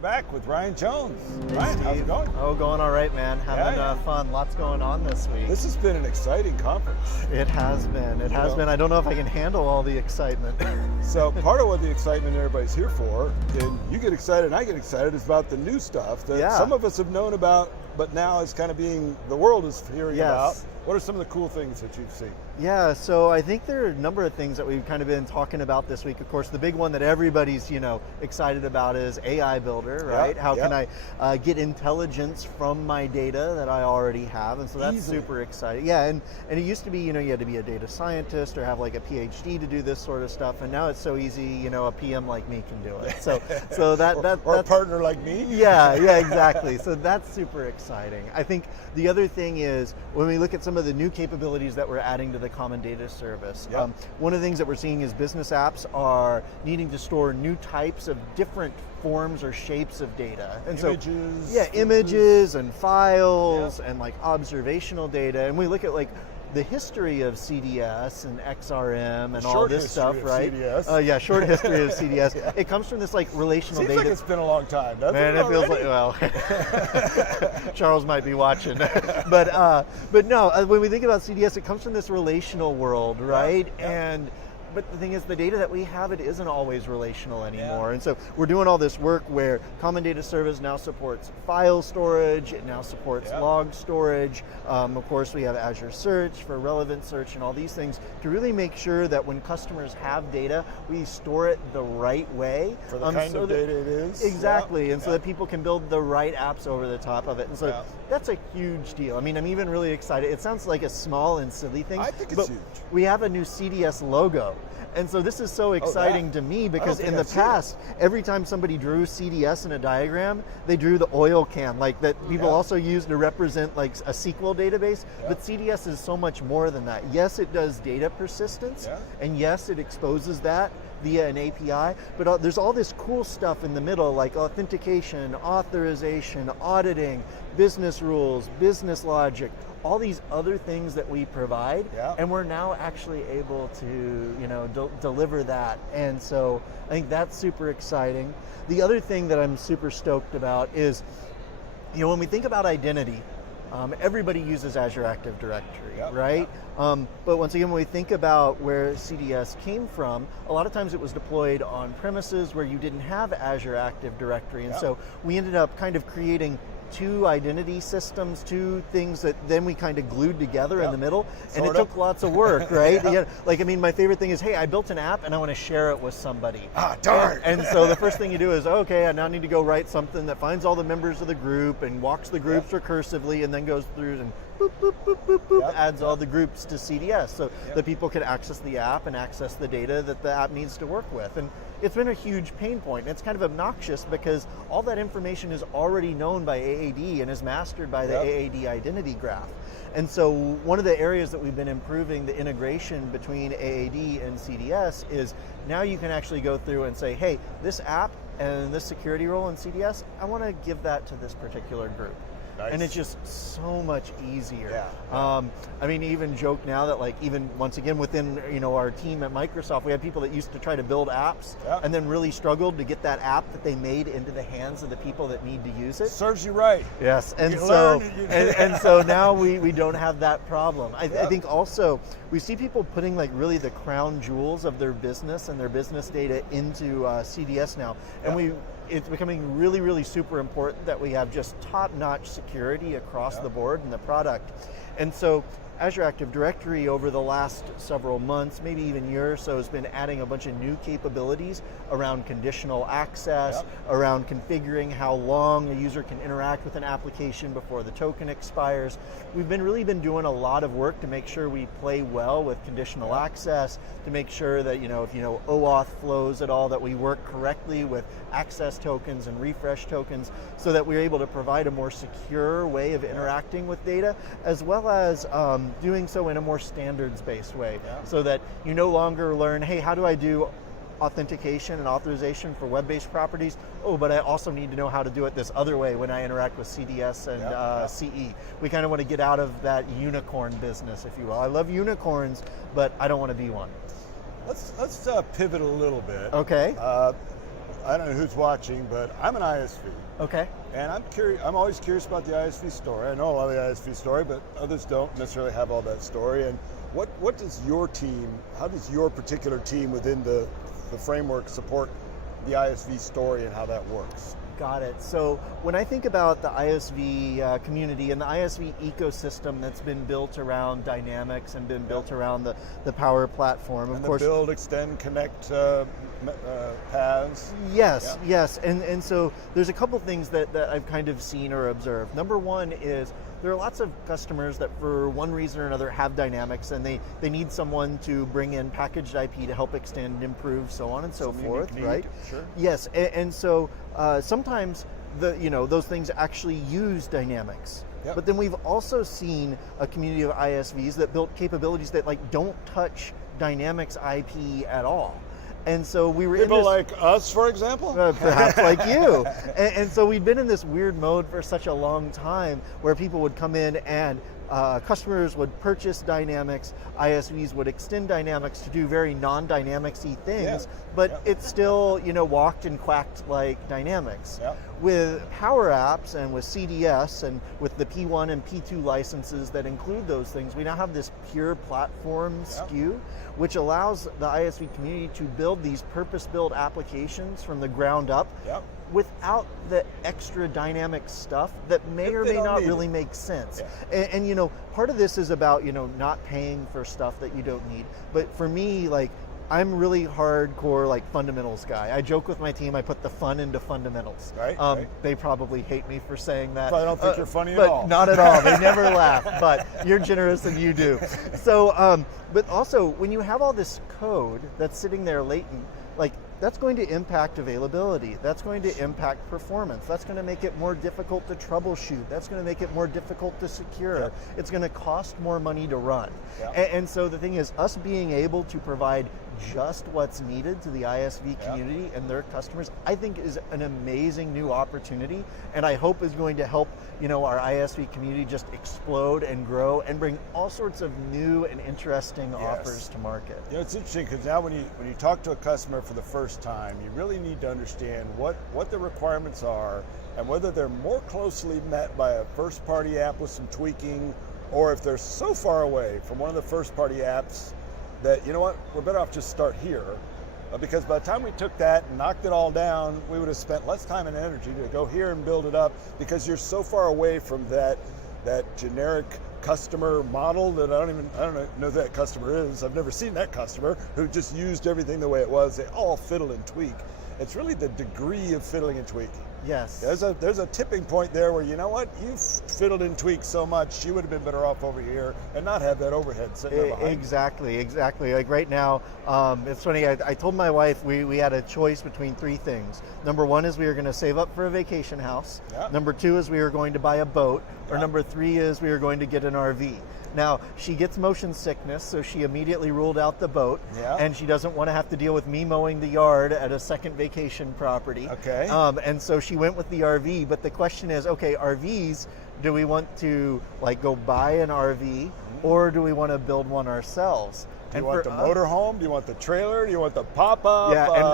back with Ryan Jones. Hey, Ryan, Steve. how's it going? Oh, going all right, man. Having fun. Lots going on this week. This has been an exciting conference. It has been. It has been. I don't know if I can handle all the excitement. So part of what the excitement everybody's here for, and you get excited and I get excited, is about the new stuff that some of us have known about, but now it's kind of being, the world is hearing about. What are some of the cool things that you've seen? Yeah, so I think there are a number of things that we've kind of been talking about this week. Of course, the big one that everybody's, excited about is AI Builder, right? How can I get intelligence from my data that I already have? And so that's super exciting. Yeah, and it used to be, you had to be a data scientist or have like a PhD to do this sort of stuff. And now it's so easy, a PM like me can do it. So or a partner like me? Yeah, exactly. So that's super exciting. I think the other thing is when we look at some of the new capabilities that we're adding to the common data service. One of the things that we're seeing is business apps are needing to store new types of different forms or shapes of data. And images. Images and files and like observational data. And we look at like the history of CDS and XRM and all this stuff, right? CDS. Short history of CDS. It comes from this like relational data. Seems like it's been a long time, doesn't it? Man, it feels like, well, Charles might be watching. But no, when we think about CDS, it comes from this relational world, right? But the thing is, the data that we have, it isn't always relational anymore. And so we're doing all this work where Common Data Service now supports file storage, it now supports log storage. Of course, we have Azure Search for relevant search and all these things to really make sure that when customers have data, we store it the right way. For the kind of data it is. Exactly, and so that people can build the right apps over the top of it. And so that's a huge deal. I mean, I'm even really excited. It sounds like a small and silly thing. I think it's huge. We have a new CDS logo. And so this is so exciting to me because in the past, every time somebody drew CDS in a diagram, they drew the oil can, like that people also use to represent like a SQL database, but CDS is so much more than that. Yes, it does data persistence, and yes, it exposes that via an API, but there's all this cool stuff in the middle like authentication, authorization, auditing, business rules, business logic, all these other things that we provide, and we're now actually able to deliver that. And so I think that's super exciting. The other thing that I'm super stoked about is, when we think about identity, everybody uses Azure Active Directory, right? But once again, when we think about where CDS came from, a lot of times it was deployed on premises where you didn't have Azure Active Directory. And so we ended up kind of creating two identity systems, two things that then we kind of glued together in the middle, and it took lots of work, right? My favorite thing is, hey, I built an app and I want to share it with somebody. Ah, darn! And so the first thing you do is, okay, I now need to go write something that finds all the members of the group and walks the groups recursively and then goes through and boop, boop, boop, boop, boop, adds all the groups to CDS so that people can access the app and access the data that the app needs to work with. And it's been a huge pain point. It's kind of obnoxious because all that information is already known by AAD and is mastered by the AAD identity graph. And so one of the areas that we've been improving the integration between AAD and CDS is now you can actually go through and say, hey, this app and this security role in CDS, I want to give that to this particular group. And it's just so much easier. I mean, even joke now that like even once again within our team at Microsoft, we had people that used to try to build apps and then really struggled to get that app that they made into the hands of the people that need to use it. Serves you right. Yes, and so now we don't have that problem. I think also we see people putting like really the crown jewels of their business and their business data into CDS now, and it's becoming really, really super important that we have just top-notch security across the board in the product. And so Azure Active Directory over the last several months, maybe even year or so, has been adding a bunch of new capabilities around conditional access, around configuring how long a user can interact with an application before the token expires. We've really been doing a lot of work to make sure we play well with conditional access, to make sure that if OAuth flows at all, that we work correctly with access tokens and refresh tokens so that we're able to provide a more secure way of interacting with data, as well as doing so in a more standards-based way, so that you no longer learn, hey, how do I do authentication and authorization for web-based properties? Oh, but I also need to know how to do it this other way when I interact with CDS and CE. We kind of want to get out of that unicorn business, if you will. I love unicorns, but I don't want to be one. Let's pivot a little bit. Okay. I don't know who's watching, but I'm an ISV. Okay. And I'm curious. I'm always curious about the ISV story. I know a lot of the ISV story, but others don't necessarily have all that story. And what does your team, how does your particular team within the framework support the ISV story and how that works? Got it. So when I think about the ISV community and the ISV ecosystem that's been built around Dynamics and been built around the Power Platform, of course. The build, extend, connect paths. Yes, yes. And so there's a couple things that I've kind of seen or observed. Number one is there are lots of customers that for one reason or another have Dynamics and they need someone to bring in packaged IP to help extend, improve, so on and so forth, right? Sure. Yes, and so sometimes those things actually use Dynamics. Yep. But then we've also seen a community of ISVs that built capabilities that don't touch Dynamics IP at all. And so we were people like us, for example? Perhaps like you. And so we'd been in this weird mode for such a long time where people would come in and customers would purchase Dynamics, ISVs would extend Dynamics to do very non-Dynamics-y things, but it still walked and quacked like Dynamics. With Power Apps and with CDS and with the P1 and P2 licenses that include those things, we now have this pure platform Skew, which allows the ISV community to build these purpose-built applications from the ground up without the extra dynamic stuff that may or may not really make sense. And part of this is about not paying for stuff that you don't need. But for me, I'm really hardcore fundamentals guy. I joke with my team, I put the fun into fundamentals. Right. They probably hate me for saying that. But I don't think you're funny at all. Not at all. They never laugh, but you're generous and you do. So, but also when you have all this code that's sitting there latent, that's going to impact availability. That's going to impact performance. That's going to make it more difficult to troubleshoot. That's going to make it more difficult to secure. It's going to cost more money to run. And so the thing is, us being able to provide just what's needed to the ISV community and their customers, I think is an amazing new opportunity, and I hope is going to help our ISV community just explode and grow and bring all sorts of new and interesting offers to market. It's interesting because now when you talk to a customer for the first time, you really need to understand what the requirements are and whether they're more closely met by a first-party app with some tweaking, or if they're so far away from one of the first-party apps that, we're better off just start here. Because by the time we took that and knocked it all down, we would have spent less time and energy to go here and build it up, because you're so far away from that generic customer model that I don't know who that customer is. I've never seen that customer who just used everything the way it was. They all fiddle and tweak. It's really the degree of fiddling and tweaking. Yes. There's a tipping point there where, you've fiddled and tweaked so much, you would have been better off over here and not have that overhead sitting there behind. Exactly. Like right now, it's funny, I told my wife we had a choice between three things. Number one is we were going to save up for a vacation house. Number two is we were going to buy a boat. Or number three is we were going to get an RV. Now, she gets motion sickness, so she immediately ruled out the boat, and she doesn't want to have to deal with me mowing the yard at a second vacation property. Okay. And so she went with the RV, but the question is, okay, RVs, do we want to go buy an RV, or do we want to build one ourselves? Do you want the motorhome? Do you want the trailer? Do you want the pop-up?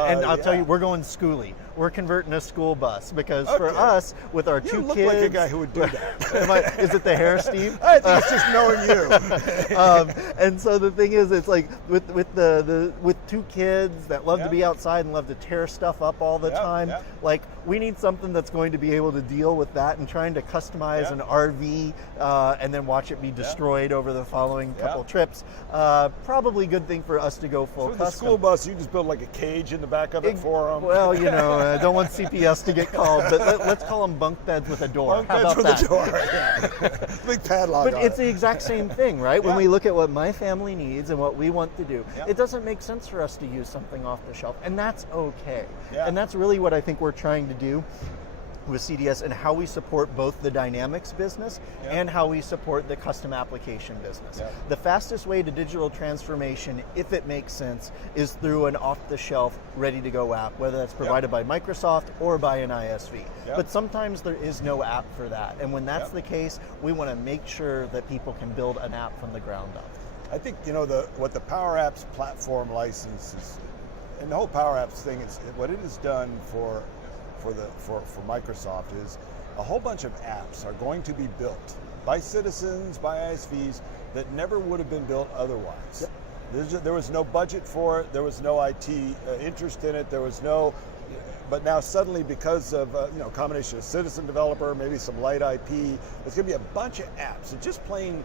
And I'll tell you, we're going schooly. We're converting a school bus because for us, with our two kids... You look like a guy who would do that. Is it the hair, Steve? I think it's just knowing you. And so the thing is, it's with two kids that love to be outside and love to tear stuff up all the time, we need something that's going to be able to deal with that, and trying to customize an RV and then watch it be destroyed over the following couple trips. Probably a good thing for us to go full custom. The school bus, you just build a cage in the back of it for them. Well, I don't want CPS to get called, but let's call them bunk beds with a door. Bunk beds with a door, Big padlock. But it's the exact same thing, right? When we look at what my family needs and what we want to do, it doesn't make sense for us to use something off the shelf, and that's okay. And that's really what I think we're trying to do with CDS, and how we support both the Dynamics business and how we support the custom application business. The fastest way to digital transformation, if it makes sense, is through an off-the-shelf, ready-to-go app, whether that's provided by Microsoft or by an ISV. But sometimes there is no app for that, and when that's the case, we want to make sure that people can build an app from the ground up. I think what the Power Apps platform license And the whole Power Apps thing is what it has done for Microsoft is a whole bunch of apps are going to be built by citizens, by ISVs that never would have been built otherwise. Yep. There was no budget for it. There was no IT interest in it. There was no. But now suddenly, because of a combination of citizen developer, maybe some light IP, there's going to be a bunch of apps that just plain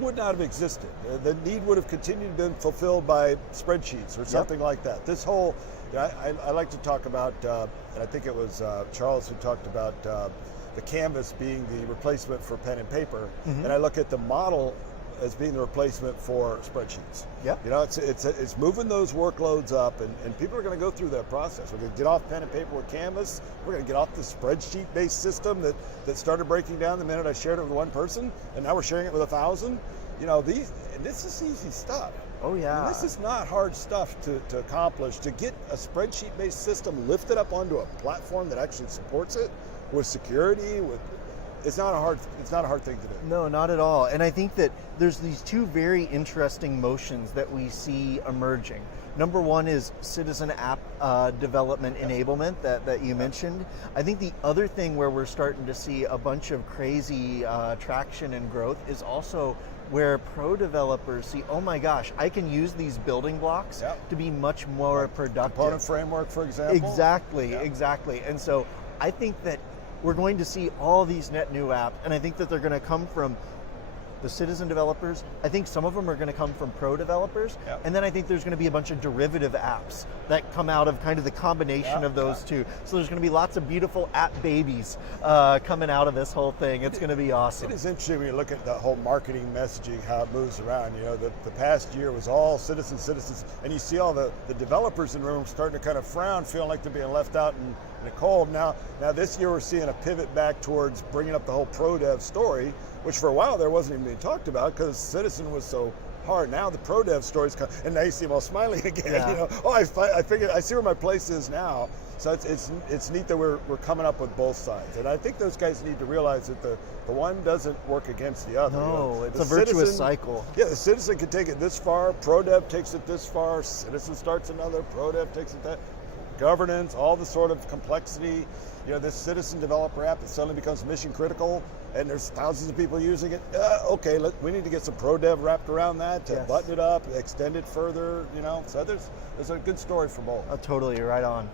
would not have existed. The need would have continued to be fulfilled by spreadsheets or something like that. This whole, I like to talk about, and I think it was Charles who talked about the canvas being the replacement for pen and paper, and I look at the model as being the replacement for spreadsheets. Yep. It's moving those workloads up, and people are going to go through that process. We're going to get off pen and paper with Canvas. We're going to get off the spreadsheet-based system that started breaking down the minute I shared it with one person, and now we're sharing it with 1,000. This is easy stuff. Oh yeah. And this is not hard stuff to accomplish. To get a spreadsheet-based system lifted up onto a platform that actually supports it with security, it's not a hard thing to do. No, not at all. And I think that there's these two very interesting motions that we see emerging. Number one is citizen app development enablement that you mentioned. I think the other thing where we're starting to see a bunch of crazy traction and growth is also where pro developers see, oh my gosh, I can use these building blocks to be much more productive. Component framework, for example. Exactly. And so I think that we're going to see all these net new apps, and I think that they're going to come from the citizen developers. I think some of them are going to come from pro developers, and then I think there's going to be a bunch of derivative apps that come out of kind of the combination of those two. So there's going to be lots of beautiful app babies coming out of this whole thing. It's going to be awesome. It is interesting when you look at the whole marketing messaging, how it moves around. The past year was all citizens, and you see all the developers in the room starting to kind of frown, feeling like they're being left out in the cold. Now this year we're seeing a pivot back towards bringing up the whole pro dev story, which for a while there wasn't even being talked about because citizen was so hard. Now the pro dev stories come, and now you see them all smiling again. I figured I see where my place is now. So it's neat that we're coming up with both sides, and I think those guys need to realize that the one doesn't work against the other. No, it's a virtuous cycle. Yeah, the citizen can take it this far, pro dev takes it this far, citizen starts another, pro dev takes it that. Governance, all the sort of complexity, this citizen developer app that suddenly becomes mission critical, and there's thousands of people using it. Okay, we need to get some pro dev wrapped around that to button it up, extend it further. So there's a good story for both. Totally, you're right on.